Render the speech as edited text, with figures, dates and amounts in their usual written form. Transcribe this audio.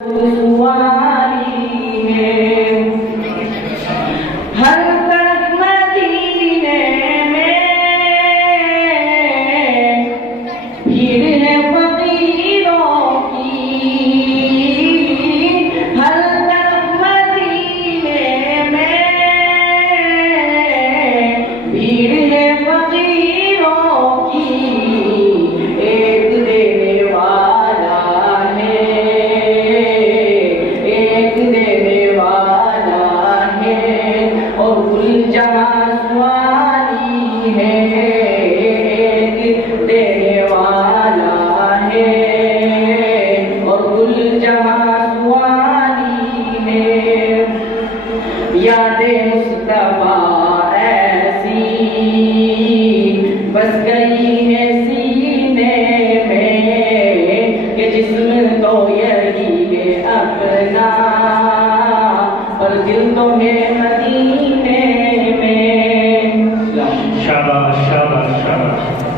हर तरफ मदीने में भीड़ है फकीरों की। हर तरफ मदीने में भीड़ है फकीरों की। एक देने वाला है, एक देने वाला है और कुल जहां स्वाली है। एक देने वाला है और कुल जहां स्वाली है। यादें मुस्तफा ऐसी बस गई है सीने में कि जिस्म तो यही है अपना और दिल तो है मदीने में। शाबाश शाबाश शाबाश।